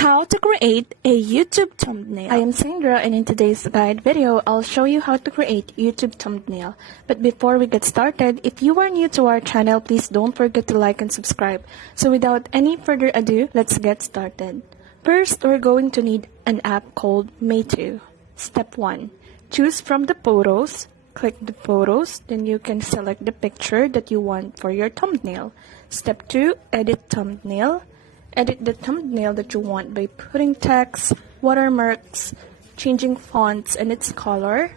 How to create a YouTube thumbnail. I am Sandra, and in today's guide video, I'll show you how to create YouTube thumbnail. But before we get started, if you are new to our channel, please don't forget to like and subscribe. So without any further ado, let's get started. First, we're going to need an app called Meitu. Step 1. Choose from the photos. Click the photos, then you can select the picture that you want for your thumbnail. Step 2. Edit thumbnail. Edit the thumbnail that you want by putting text, watermarks, changing fonts and its color.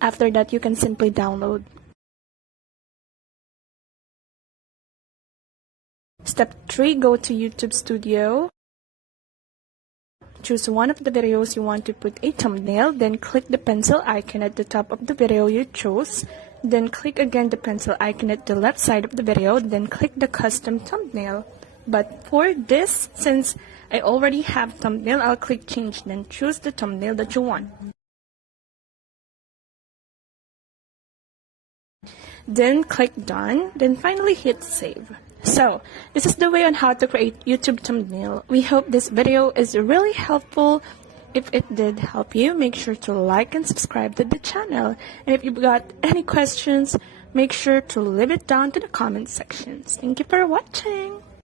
After that, you can simply download. Step 3, go to YouTube Studio. Choose one of the videos you want to put a thumbnail, then click the pencil icon at the top of the video you chose. Then click again the pencil icon at the left side of the video, then click the custom thumbnail. But for this, since I already have thumbnail, I'll click change, then choose the thumbnail that you want. Then click done, then finally hit save. So, this is the way on how to create YouTube thumbnail. We hope this video is really helpful. If it did help you, make sure to like and subscribe to the channel. And if you've got any questions, make sure to leave it down to the comment sections. Thank you for watching.